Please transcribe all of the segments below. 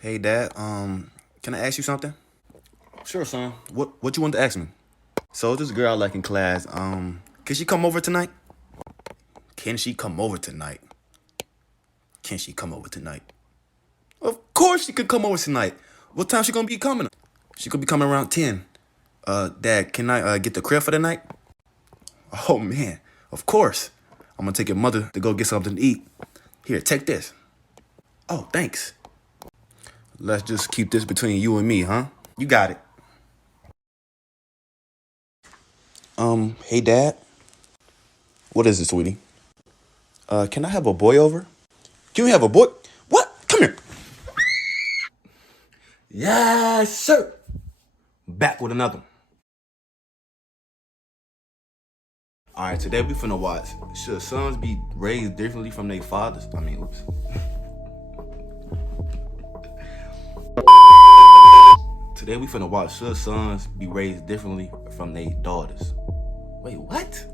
Hey, Dad. Can I ask you something? Sure, son. What you want to ask me? So this girl I like in class. Can she come over tonight? Can she come over tonight? Can she come over tonight? Of course she could come over tonight. What time she gonna be coming? She gonna be coming around 10. Dad, can I get the crib for the night? Oh man, of course. I'm gonna take your mother to go get something to eat. Here, take this. Oh, thanks. Let's just keep this between you and me, huh? You got it. Hey, Dad. What is it, sweetie? Can I have a boy over? Can we have a boy? What? Come here. Yes, sir. Back with another one. All right, today we finna watch. Should sons be raised differently from their fathers? Oops. Today we finna watch. Should sons be raised differently from their daughters? Wait, what?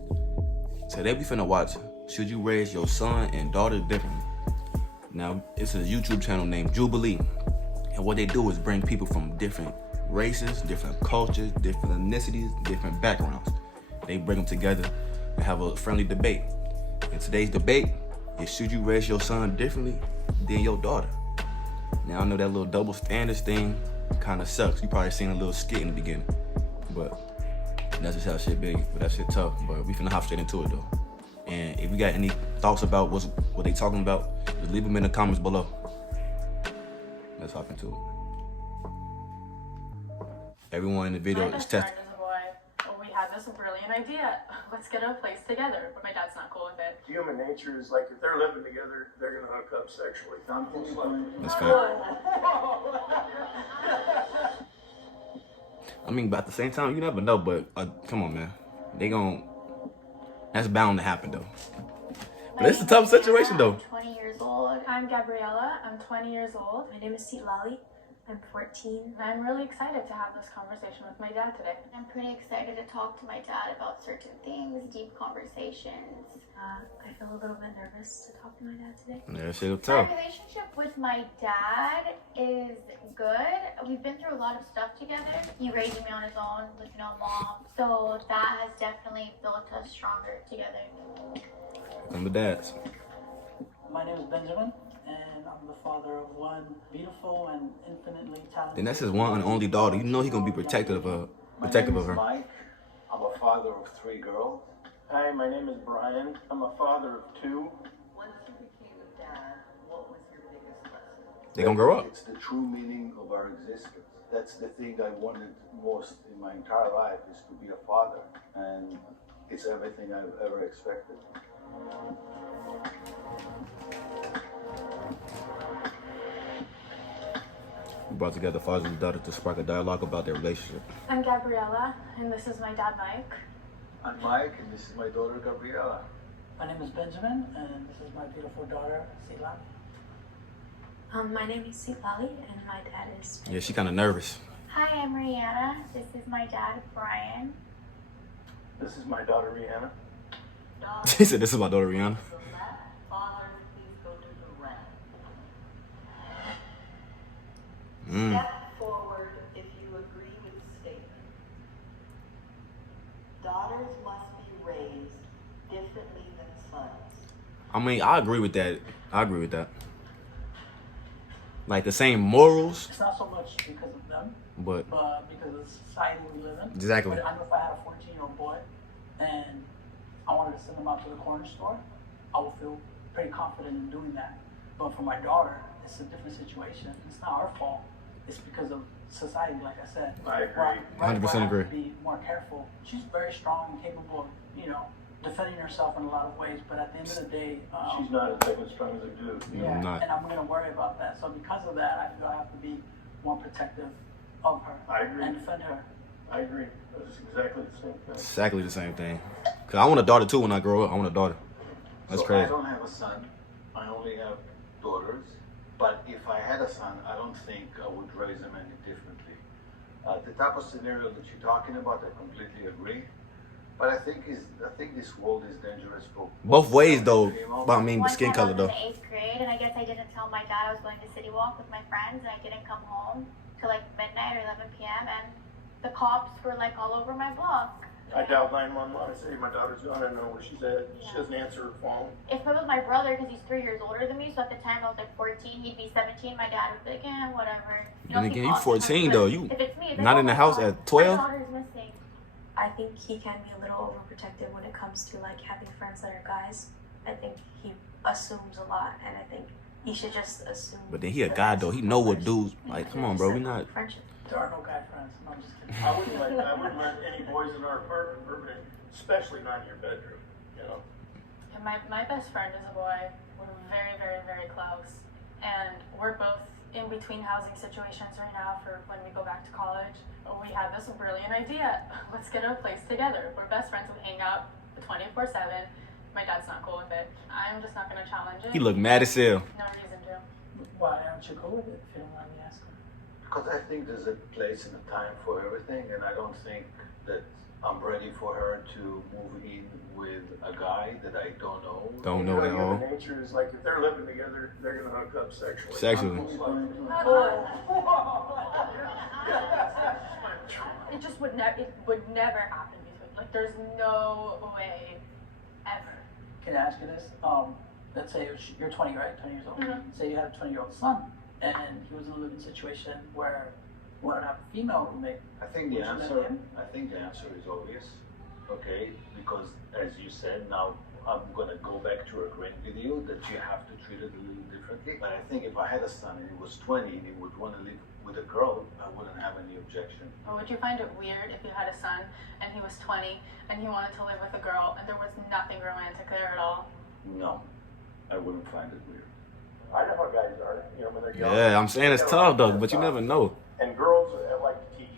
Today we finna watch. Should you raise your son and daughter differently? Now, it's a YouTube channel named Jubilee. And what they do is bring people from different races, different cultures, different ethnicities, different backgrounds. They bring them together and have a friendly debate. And today's debate is, should you raise your son differently than your daughter? Now, I know that little double standards thing kind of sucks. You probably seen a little skit in the beginning. But that's just how shit be. But that shit tough. But we finna hop straight into it though. And if you got any thoughts about what they talking about, just leave them in the comments below. Let's hop into it. Everyone in the video is testing. We had this brilliant idea. Let's get a place together. But my dad's not cool with it. Human nature is like, if they're living together, they're gonna hook up sexually. That's fair. But at the same time, you never know. But come on, man. That's bound to happen though. But it's a tough situation though. I'm 20 years old. I'm Gabriella. I'm 20 years old. My name is Lali. I'm 14. And I'm really excited to have this conversation with my dad today. I'm pretty excited to talk to my dad about certain things, deep conversations. I feel a little bit nervous to talk to my dad today. Yeah, shit's tough. My relationship with my dad is good. We've been through a lot of stuff together. He raised me on his own with no mom. So that has definitely built us stronger together. Come the dads. My name is Benjamin, and I'm the father of one beautiful and infinitely talented. And that's his one and only daughter. You know he's gonna be protective of her. Mike. I'm a father of 3 girls. Hi, my name is Brian. I'm a father of 2. Once you became a dad, what was your biggest lesson? They gonna grow up. It's the true meaning of our existence. That's the thing I wanted most in my entire life, is to be a father. And it's everything I've ever expected. We brought together father and daughter to spark a dialogue about their relationship. I'm Gabriella, and this is my dad, Mike. I'm Mike, and this is my daughter, Gabriela. My name is Benjamin, and this is my beautiful daughter, Sila. My name is Lali, and my dad is... Yeah, she kind of nervous. Hi, I'm Rihanna. This is my dad, Brian. This is my daughter, Rihanna. She said, "This is my daughter, Rihanna." The left, fathers, please go to the right. Step forward if you agree with the statement. Daughters must be raised differently than sons. I agree with that. Like the same morals, It's not so much because of them, but because of the society we live in. Exactly. But I know if I had a 14-year-old boy and I wanted to send him out to the corner store, I would feel pretty confident in doing that. But for my daughter, it's a different situation. It's not our fault. It's because of society, like I said. I agree. 100% agree. To be more careful. She's very strong and capable of, defending herself in a lot of ways. But at the end of the day, She's not as big and strong as a dude. yeah, not. and I'm going to worry about that. So because of that, I feel I have to be more protective of her. I agree. And defend her. I agree. That's exactly the same thing. exactly the same thing. Cause I want a daughter too when I grow up. I want a daughter. That's So crazy. I don't have a son. I only have daughters. But if I had a son, I don't think I would raise him any differently. The type of scenario that you're talking about, I completely agree. But I think this world is dangerous for Both ways though. female. But I mean, the One skin time I color was in though. the 8th grade, and I guess I didn't tell my dad I was going to City Walk with my friends, and I didn't come home till like midnight or 11 p.m. and the cops were like all over my block. I dialed 911. I say my daughter's gone. I don't know where she's at. She doesn't answer her phone. If it was my brother, because he's 3 years older than me, so at the time I was like 14, he'd be 17, my dad would be like, eh, whatever. And he again, you calls me, 14 but though. You if it's me, it's not like, in oh the my house God, at 12? My daughter's missing. I think he can be a little overprotective when it comes to like having friends that are guys. I think he assumes a lot, and I think he should just assume. But then he a guy though. He know what dudes like. Come on, bro. We not. Friendship. There are no guy friends. No, I'm just kidding. I wouldn't let any boys in our apartment, Burbank, especially not in your bedroom. You know. And my best friend is a boy. We're very, very, very close. And we're both in between housing situations right now for when we go back to college. We had this brilliant idea. Let's get a place together. We're best friends. We hang out 24/7. My dad's not cool with it. I'm just not going to challenge it. He look mad as hell. No reason to. Why aren't you cool with it, if you don't mind me asking? Because I think there's a place and a time for everything, and I don't think that I'm ready for her to move in with a guy that I don't know. Don't know at all. Human nature is like if they're living together, they're gonna hook up sexually. Sexually. It just would never. It would never happen between. Like, there's no way, ever. Can I ask you this? Let's say you're 20, right? 20 years old. Say you have a 20-year-old son, and he was in a living situation where you wanted to have a female roommate. I think the Would you let answer. him? I think the answer is obvious. Okay, because as you said, now I'm gonna go back to agreeing with you that you have to treat it a little differently. But I think if I had a son and he was 20 and he would want to live with a girl, I wouldn't have any objection. Or would you find it weird if you had a son and he was 20 and he wanted to live with a girl and there was nothing romantic there at all? No, I wouldn't find it weird. I know how guys are. You know when they're young. Yeah, I'm saying it's They're tough though, like but you that never stuff. know. And girls like to tease.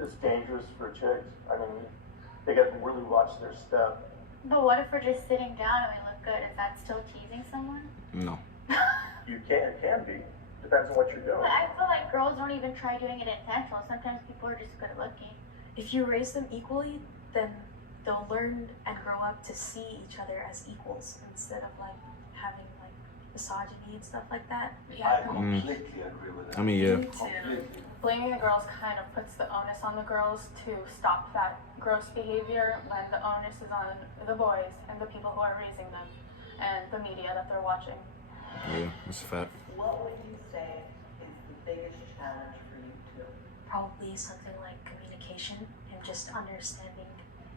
It's dangerous for chicks. I mean, they got to really watch their step. But what if we're just sitting down and we look good? Is that still teasing someone? No. You can be. Depends on what you're doing. But I feel like girls don't even try doing it intentional. Sometimes people are just good looking. If you raise them equally, then they'll learn and grow up to see each other as equals instead of like having like misogyny and stuff like that. I completely agree with that. I mean, yeah. Completely. Blaming the girls kind of puts the onus on the girls to stop that gross behavior when the onus is on the boys and the people who are raising them and the media that they're watching. Yeah, that's a fact. What would you say is the biggest challenge for you two? Probably something like communication and just understanding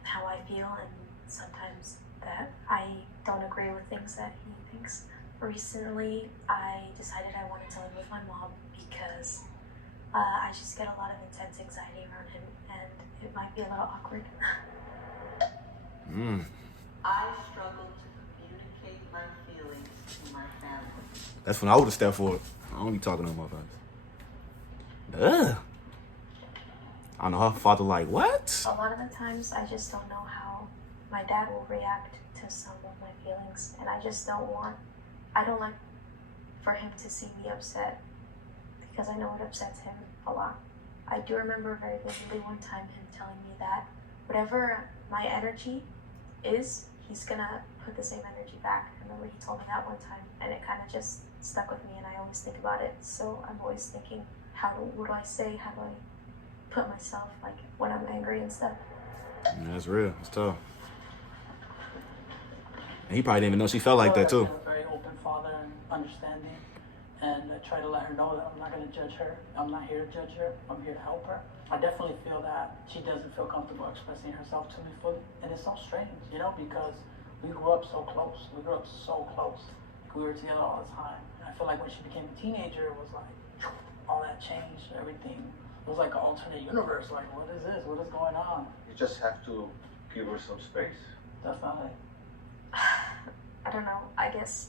how I feel, and sometimes that I don't agree with things that he thinks. Recently, I decided I wanted to live with my mom because I just get a lot of intense anxiety around him, and it might be a little awkward. I struggle to communicate my feelings to my family. That's when I would have stepped forward. I don't be talking to my motherfuckers. Ugh. I know her father like, what? A lot of the times, I just don't know how my dad will react to some of my feelings, and I don't like for him to see me upset because I know it upsets him a lot. I do remember very vividly one time him telling me that whatever my energy is, he's gonna put the same energy back. I remember he told me that one time, and it kind of just stuck with me, and I always think about it. So I'm always thinking, what do I say? How do I put myself like when I'm angry and stuff? Yeah, that's real. It's tough. And he probably didn't even know she felt like that too. I'm a very open father and understanding, and I try to let her know that I'm not going to judge her. I'm not here to judge her. I'm here to help her. I definitely feel that she doesn't feel comfortable expressing herself to me fully, and it's so strange, you know, because we grew up so close. We were together all the time. And I feel like when she became a teenager, it was like all that changed. Everything it was like an alternate universe. Like, what is this? What is going on? You just have to give her some space. Definitely. I don't know. I guess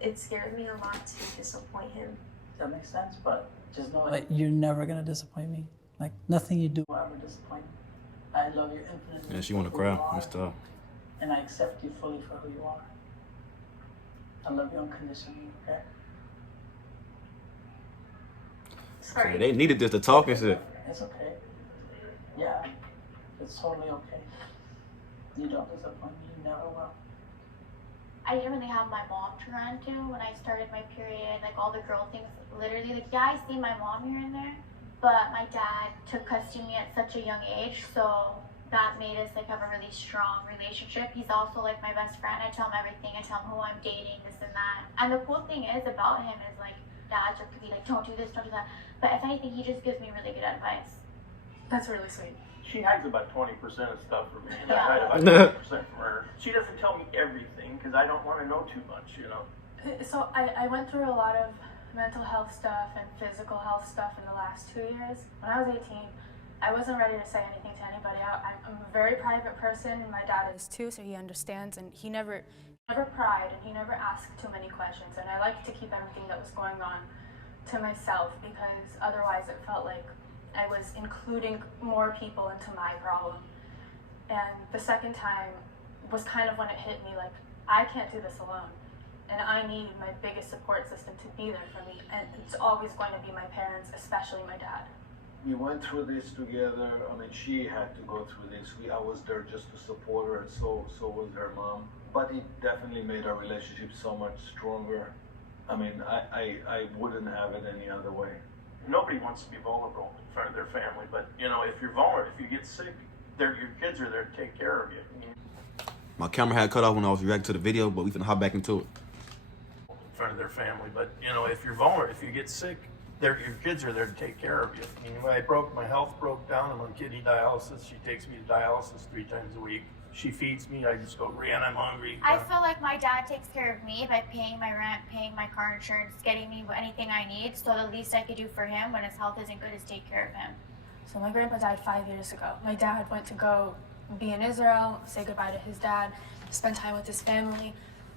it scared me a lot to disappoint him. That makes sense, but just know But you're never gonna disappoint me. Like nothing you do. will ever disappoint me. I love you infinitely. Yeah, she wanna for who you cry. are, That's tough. and I accept you fully for who you are. I love you unconditionally, okay? So they needed this to talk and shit. It's okay. Yeah. It's totally okay. You don't disappoint me. You never will. I didn't really have my mom to run to when I started my period, like all the girl things. Literally, like, yeah, I see my mom here and there, but my dad took custody of me at such a young age, so that made us like have a really strong relationship. He's also like my best friend. I tell him everything. I tell him who I'm dating, this and that. And the cool thing is about him is like dads are be like, don't do this, don't do that. But if anything, he just gives me really good advice. That's really sweet. She hides about 20% of stuff from me, and Yeah. I hide about 20% from her. She doesn't tell me everything because I don't want to know too much, you know. So I went through a lot of mental health stuff and physical health stuff in the last 2 years. When I was 18, I wasn't ready to say anything to anybody. I'm a very private person, and my dad is too, so he understands, and he never pried, and he never asked too many questions, and I like to keep everything that was going on to myself, because otherwise it felt like I was including more people into my problem. And the second time was kind of when it hit me, like, I can't do this alone, and I need my biggest support system to be there for me, and it's always going to be my parents, especially my dad. We went through this together. I mean, she had to go through this. I was there just to support her, and so was her mom. But it definitely made our relationship so much stronger. I mean, I wouldn't have it any other way. Nobody wants to be vulnerable in front of their family, but you know, if you're vulnerable, if you get sick, your kids are there to take care of you. My camera had cut off when I was reacting to the video, but we finna hop back into it. In front of their family, but you know, if you're vulnerable, if you get sick, your kids are there to take care of you. I mean, when my health broke down, I'm on kidney dialysis. She takes me to dialysis 3 times a week. She feeds me. I just go, Rihanna, I'm hungry. I feel like my dad takes care of me by paying my rent, paying my car insurance, getting me anything I need. So the least I could do for him when his health isn't good is take care of him. So my grandpa died 5 years ago. My dad went to go be in Israel, say goodbye to his dad, spend time with his family.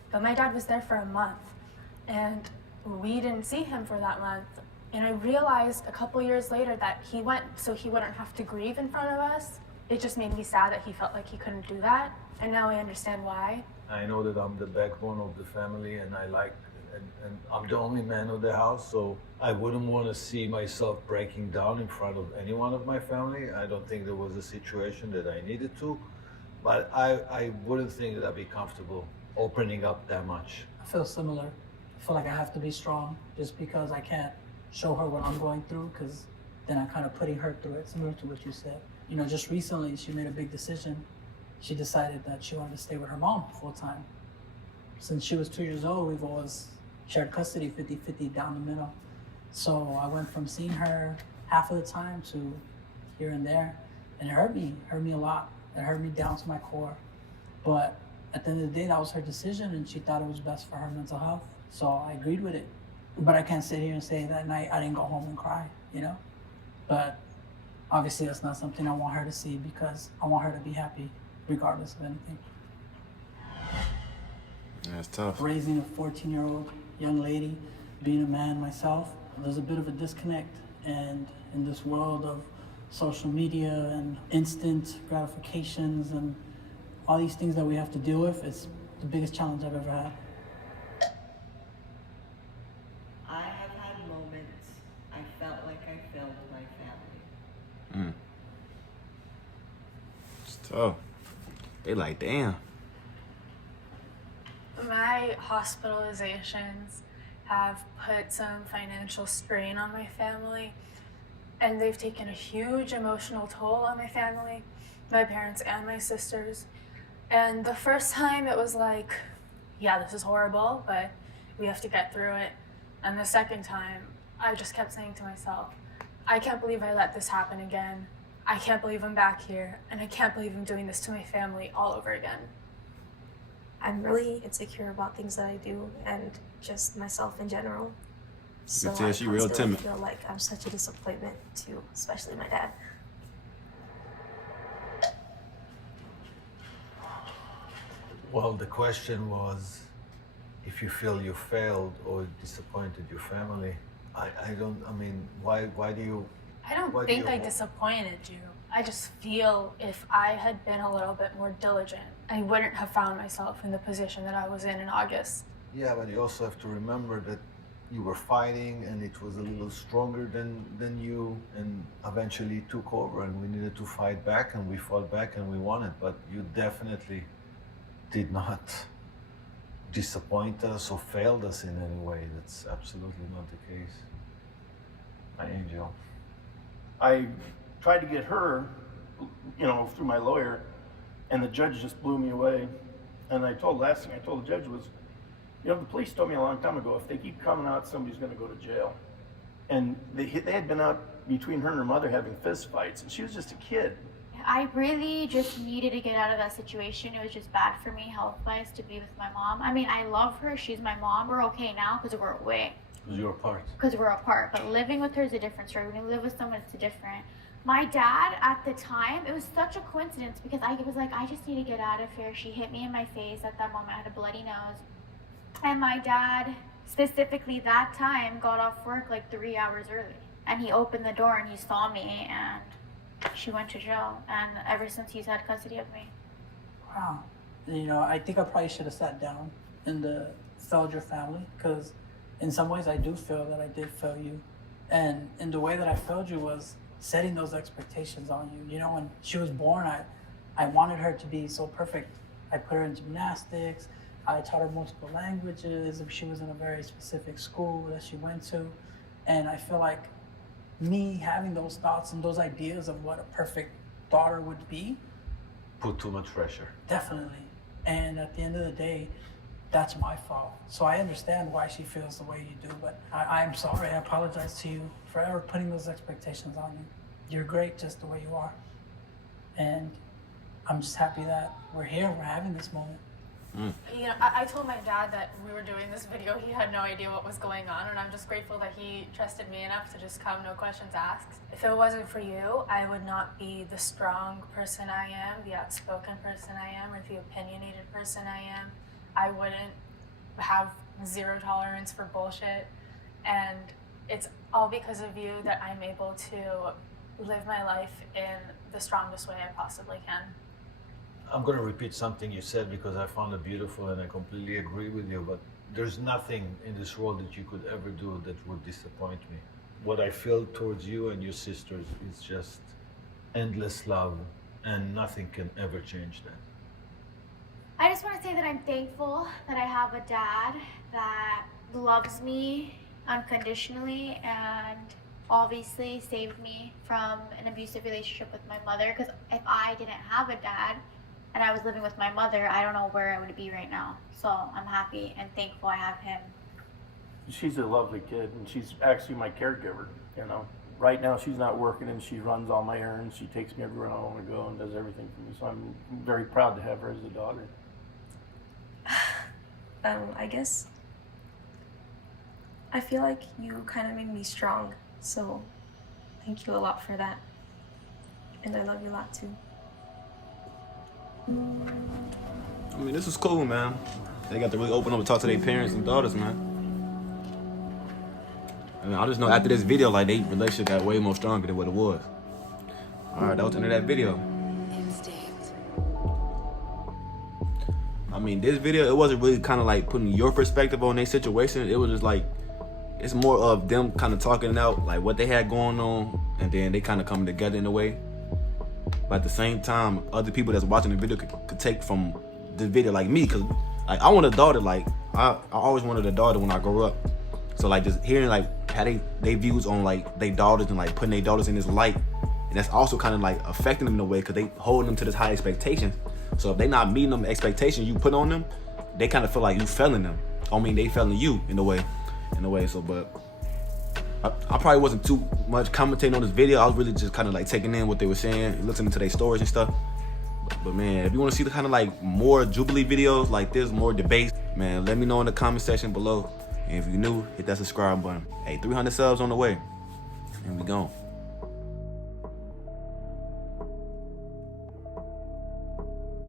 But my dad was there for a month, and we didn't see him for that month. And I realized a couple years later that he went so he wouldn't have to grieve in front of us. It just made me sad that he felt like he couldn't do that. And now I understand why. I know that I'm the backbone of the family, and and I'm the only man of the house, so I wouldn't want to see myself breaking down in front of any one of my family. I don't think there was a situation that I needed to, but I wouldn't think that I'd be comfortable opening up that much. I feel similar. I feel like I have to be strong just because I can't show her what I'm going through, because then I'm kind of putting her through it, similar to what you said. You know, just recently she made a big decision. She decided that she wanted to stay with her mom full time. Since she was 2 years old, we've always shared custody 50-50 down the middle. So I went from seeing her half of the time to here and there, and it hurt me a lot. It hurt me down to my core. But at the end of the day, that was her decision, and she thought it was best for her mental health. So I agreed with it. But I can't sit here and say that night I didn't go home and cry, you know? But obviously that's not something I want her to see, because I want her to be happy regardless of anything. That's tough. Raising a 14-year-old young lady, being a man myself, there's a bit of a disconnect. And in this world of social media and instant gratifications and all these things that we have to deal with, it's the biggest challenge I've ever had. I have had moments I felt like I failed my family. It's tough. They like, damn. My hospitalizations have put some financial strain on my family, and they've taken a huge emotional toll on my family, my parents and my sisters. And the first time it was like, yeah, this is horrible, but we have to get through it. And the second time, I just kept saying to myself, I can't believe I let this happen again. I can't believe I'm back here, and I can't believe I'm doing this to my family all over again. I'm really insecure about things that I do and just myself in general. So tell I she real constantly timid. feel like I'm such a disappointment to especially my dad. Well, the question was if you feel you failed or disappointed your family. I mean, why do you... I don't Why do think you I want- disappointed you. I just feel if I had been a little bit more diligent, I wouldn't have found myself in the position that I was in August. Yeah, but you also have to remember that you were fighting and it was a little stronger than you, and eventually took over, and we needed to fight back, and we fought back and we won it. But you definitely did not disappoint us or failed us in any way. That's absolutely not the case. My angel. I tried to get her, through my lawyer, and the judge just blew me away. And last thing I told the judge was, the police told me a long time ago, if they keep coming out, somebody's going to go to jail. And they had been out between her and her mother having fist fights, and she was just a kid. I really just needed to get out of that situation. It was just bad for me health-wise to be with my mom. I mean, I love her. She's my mom. We're okay now because we're away. Because you're apart. Because we're apart. But living with her is a different story. When you live with someone, it's different. My dad, at the time, it was such a coincidence because I was like, I just need to get out of here. She hit me in my face at that moment. I had a bloody nose. And my dad, specifically that time, got off work like 3 hours early. And he opened the door and he saw me and she went to jail. And ever since he's had custody of me. Wow. I think I probably should have sat down and failed your family, because in some ways I do feel that I did fail you. And in the way that I failed you was setting those expectations on you. When she was born, I wanted her to be so perfect. I put her in gymnastics. I taught her multiple languages. She was in a very specific school that she went to. And I feel like me having those thoughts and those ideas of what a perfect daughter would be. Put too much pressure. Definitely. And at the end of the day, that's my fault. So I understand why she feels the way you do, but I'm sorry. I apologize to you for ever putting those expectations on you. You're great just the way you are. And I'm just happy that we're here, we're having this moment. I told my dad that we were doing this video. He had no idea what was going on, and I'm just grateful that he trusted me enough to just come, no questions asked. If it wasn't for you, I would not be the strong person I am, the outspoken person I am, or the opinionated person I am. I wouldn't have zero tolerance for bullshit, and it's all because of you that I'm able to live my life in the strongest way I possibly can. I'm going to repeat something you said because I found it beautiful and I completely agree with you, but there's nothing in this world that you could ever do that would disappoint me. What I feel towards you and your sisters is just endless love, and nothing can ever change that. I just want to say that I'm thankful that I have a dad that loves me unconditionally and obviously saved me from an abusive relationship with my mother, because if I didn't have a dad and I was living with my mother, I don't know where I would be right now. So I'm happy and thankful I have him. She's a lovely kid, and she's actually my caregiver, Right now she's not working, and she runs all my errands. She takes me everywhere I want to go and does everything for me. So I'm very proud to have her as a daughter. I guess I feel like you kind of made me strong, so thank you a lot for that. And I love you a lot too. I mean, this is cool, man. They got to really open up and talk to their parents and daughters, man. I mean, I just know after this video, like, their relationship got way more stronger than what it was. All right, that was the end of that video. I mean, this video, it wasn't really kind of like putting your perspective on their situation. It was just like, it's more of them kind of talking out like what they had going on, and then they kind of coming together in a way. But at the same time, other people that's watching the video could take from the video, like me, because like, I want a daughter. Like I always wanted a daughter when I grew up. So like just hearing like how they views on like their daughters and like putting their daughters in this light, and that's also kind of like affecting them in a way because they holding them to this high expectations. So if they not meeting them expectations you put on them, they kind of feel like you failing them. I mean, they failing you in a way. So, but I probably wasn't too much commentating on this video. I was really just kind of like taking in what they were saying, listening to their stories and stuff. But man, if you want to see the kind of like more Jubilee videos like this, more debates, man, let me know in the comment section below. And if you're new, hit that subscribe button. Hey, 300 subs on the way. And we gone.